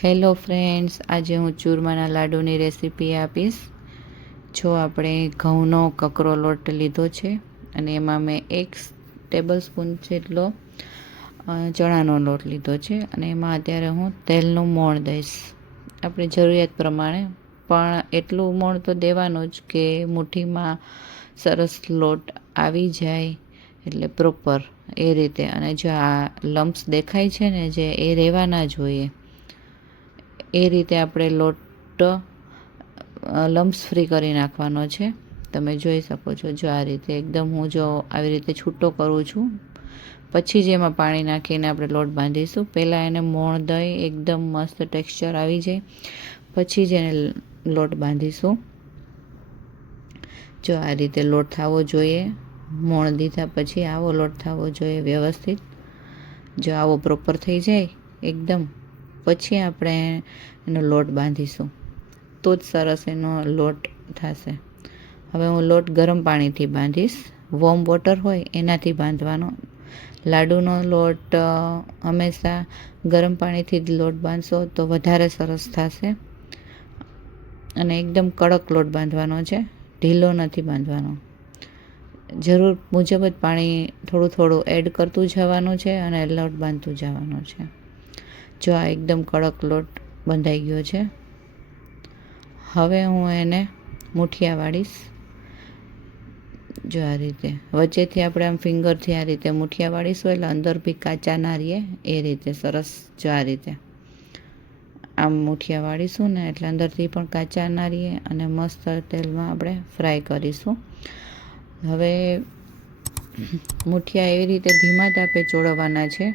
Hello friends, આજે હું ચૂરમાના લાડુની recipe આપીશ. જો આપણે ઘઉંનો કકરો લોટ લીધો છે અને એમાં મેં 1 ટેબલ સ્પૂન જેટલો ચણાનો લોટ લીધો છે અને એમાં અત્યારે હું તેલનું મોણ દઈશ આપણે જરૂરિયાત પ્રમાણે, પણ એટલું મોણ તો દેવાનું જ કે મુઠ્ઠીમાં સરસ લોટ આવી જાય, એટલે પ્રોપર એ રીતે. અને જો આ લમ્પ્સ દેખાય છે ને, જે એ રહેવા ના જોઈએ, એ રીતે આપણે લોટ લમ્પ્સ ફ્રી કરી નાખવાનો છે. તમે જોઈ શકો છો, જો આ રીતે એકદમ હું જો આવી રીતે છૂટો કરું છું, પછી જ એમાં પાણી નાખીને આપણે લોટ બાંધીશું. પહેલાં એને મોણ દઈ એકદમ મસ્ત ટેક્સચર આવી જાય, પછી જ એને લોટ બાંધીશું. જો આ રીતે લોટ થવો જોઈએ, મોણ દીધા પછી આવો લોટ થવો જોઈએ વ્યવસ્થિત. જો આવો પ્રોપર થઈ જાય એકદમ, પછી આપણે એનો લોટ બાંધીશું, તો જ સરસ એનો લોટ થશે. હવે હું લોટ ગરમ પાણીથી બાંધીશ. વોર્મ વોટર હોય એનાથી બાંધવાનો. લાડુનો લોટ હંમેશા ગરમ પાણીથી જ લોટ બાંધશો તો વધારે સરસ થશે. અને એકદમ કડક લોટ બાંધવાનો છે, ઢીલો નથી બાંધવાનો. જરૂર મુજબ જ પાણી થોડું થોડું એડ કરતું જવાનું છે અને લોટ બાંધતું જવાનું છે. જો આ એકદમ કડક લોટ બંધાઈ ગયો છે. હવે હું એને મુઠિયા વાળીશ. જો આ રીતે વચ્ચેથી આપણે આમ ફિંગરથી આ રીતે મુઠિયા વાળીશું, એટલે અંદર બી કાચા ના રહીએ એ રીતે સરસ. જો આ રીતે આમ મુઠિયા વાળીશું ને, એટલે અંદરથી પણ કાચા ના રહીએ અને મસ્ત તેલમાં આપણે ફ્રાય કરીશું. હવે મુઠિયા એવી રીતે ધીમા તાપે ચોળવવાના છે,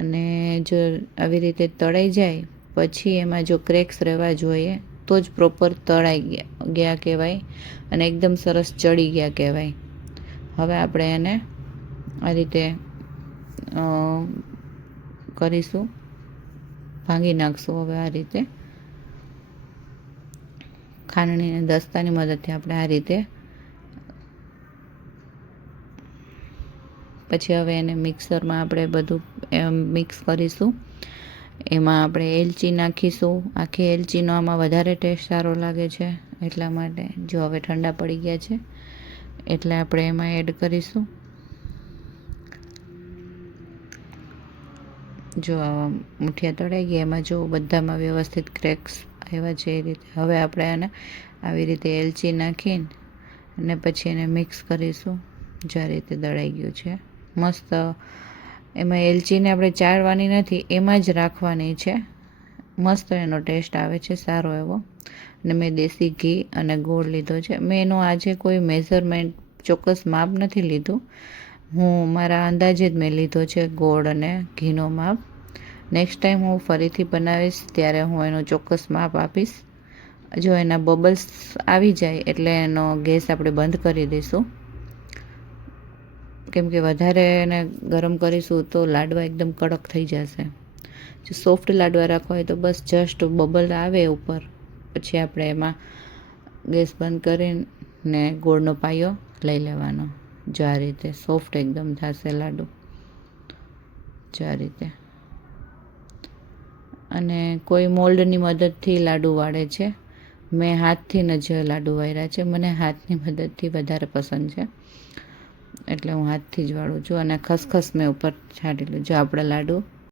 અને જો આવી રીતે તળાઈ જાય પછી એમાં જો ક્રેક્સ રહેવા જોઈએ તો જ પ્રોપર તળાઈ ગયા કહેવાય અને એકદમ સરસ ચડી ગયા કહેવાય. હવે આપણે એને આ રીતે કરીશું, ભાંગી નાખશું. હવે આ રીતે ખાંડણીને દસ્તાની મદદથી આપણે આ રીતે, પછી હવે એને મિક્સરમાં આપણે બધું મિક્સ કરીશું. એમાં આપણે એલચી નાખીશું. આખી એલચીનો આમાં વધારે ટેસ્ટ સારો લાગે છે, એટલા માટે. જો હવે ઠંડા પડી ગયા છે એટલે આપણે એમાં એડ કરીશું. જો આવા મુઠિયા તળાઈ ગયા, એમાં જો બધામાં વ્યવસ્થિત ક્રેક્સ આવ્યા છે એ રીતે. હવે આપણે આને આવી રીતે એલચી નાખીને અને પછી એને મિક્સ કરીશું. જો આ રીતે દળાઈ ગયું છે મસ્ત. એમાં એલચીને આપણે ચાળવાની નથી, એમાં જ રાખવાની છે. મસ્ત એનો ટેસ્ટ આવે છે સારો એવો. અને મેં દેશી ઘી અને ગોળ લીધો છે. મેં એનો આજે કોઈ મેઝરમેન્ટ ચોક્કસ માપ નથી લીધું, હું મારા અંદાજે જ મેં લીધો છે ગોળ અને ઘીનો માપ. નેક્સ્ટ ટાઈમ હું ફરીથી બનાવીશ ત્યારે હું એનો ચોક્કસ માપ આપીશ. જો એના બબલ્સ આવી જાય એટલે એનો ગેસ આપણે બંધ કરી દઈશું, કેમ કે વધારે એને ગરમ કરીશું તો લાડવા એકદમ કડક થઈ જશે. જો સોફ્ટ લાડવા રાખવા હોય તો બસ જસ્ટ બબલ આવે ઉપર, પછી આપણે એમાં ગેસ બંધ કરીને ગોળનો પાયો લઈ લેવાનો. જો આ રીતે સોફ્ટ એકદમ થશે લાડુ. જો આ રીતે. અને કોઈ મોલ્ડની મદદથી લાડુ વાળે છે, મેં હાથથી જ લાડુ વાળ્યા છે. મને હાથની મદદથી વધારે પસંદ છે, એટલે હું હાથથી જ વાળું છું. અને ખસખસ મેં ઉપર છાંટેલું. જો આપણા લાડુ